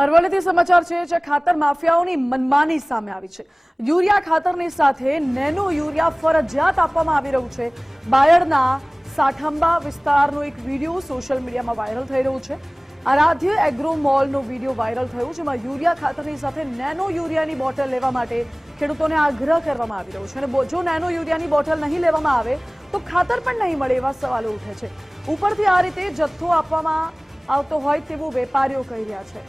અરવલ્લીથી સમાચાર છે જે ખાતર માફિયાઓની મનમાની સામે આવી છે. યુરિયા ખાતરની સાથે નેનો યુરિયા ફરજિયાત આપવામાં આવી રહ્યું છે. બાયડના સાઠંબા વિસ્તારનો એક વીડિયો સોશિયલ મીડિયામાં વાયરલ થઈ રહ્યો છે. આરાધ્ય એગ્રો મોલનો વીડિયો વાયરલ થયો, જેમાં યુરિયા ખાતરની સાથે નેનો યુરિયાની બોટલ લેવા માટે ખેડૂતોને આગ્રહ કરવામાં આવી રહ્યો છે. અને જો નેનો યુરિયાની બોટલ નહીં લેવામાં આવે, તો ખાતર પણ નહીં મળે એવા સવાલો ઉઠે છે. ઉપરથી આ રીતે જથ્થો આપવામાં આવતો હોય તેવું વેપારીઓ કહી રહ્યા છે.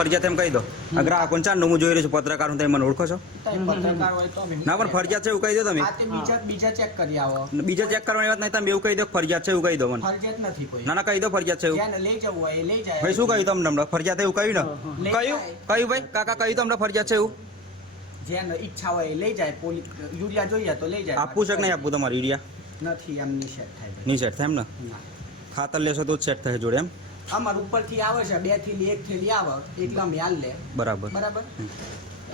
ફરજિયાત એમ કહી દો. આ ગ્રાહકોને ચાર હું જોઈ રહ્યો છું પત્રકાર હું તમે મને ઓળખો છો? પત્રકાર હોય તો ના પણ ફરજિયાત છે એવું કહી દો તમે. બીજા બીજા ચેક કરી આવો. બીજા ચેક કરવાની વાત નહીં તમે એવું કહી દો ફરજિયાત છે એવું કહી દો મને. ફરજિયાત નથી કોઈ. ના ના કહી દો ફરજિયાત છે એવું. લઈ જવું હોય લઈ જાય. ભાઈ શું કહ્યું તમને હમણાં? ફરજિયાત એવું કહ્યું ને? કહ્યું? કહ્યું ભાઈ? કાકા કહ્યું તમને ફરજિયાત છે એવું? જેને ઈચ્છા હોય લઈ જાય. પોલી યુરિયા જોઈએ તો લઈ જાય. આપવું છે કે નહીં આપવું તમારે યુરિયા? નથી એમ ની થાય ભાઈ. થાય એમ ને? ખાતર લેશો તો જ સેટ થશે જોડે એમ? અમાર ઉપરથી આવે છે બે થેલી એક થેલી આવે. એટલે અમે હાલ લે. બરાબર. બરાબર?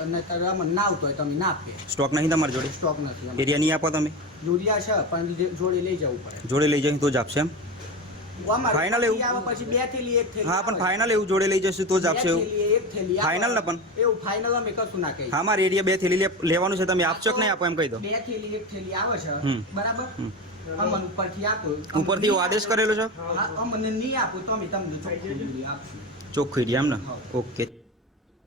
અને અમને ના આવતો હોય તો અમે ના આપીએ સ્ટોક નહીં તમારી જોડે? સ્ટોક નથી એરિયા નહીં આપો તમે? યુરિયા છે પણ જોડે લઈ જવું પડે. જોડે લઈ જઈને તો જ આપશે એમ? ફાઇનલ એવું? આવે પછી બે થેલી એક હા પણ ફાઇનલ એવું જોડે લઈ જશે તો જ આપશે એવું. Final ને પણ? એવું ફાઇનલ અમે કશું ના કહીએ. હા મારે એરિયા બે થેલી લે- લેવાનું છે તમે આપશો કે નહીં આપો એમ કહી દો? બે થેલી એક થેલી આવે છે. બરાબર. અમને ઉપરથી આપો. ઉપરથી આદેશ કરેલો છે? અમને નહીં આપો તો અમે તમને ચોખ્ખું આપશું. ચોખ્ખું એમ ને ઓકે.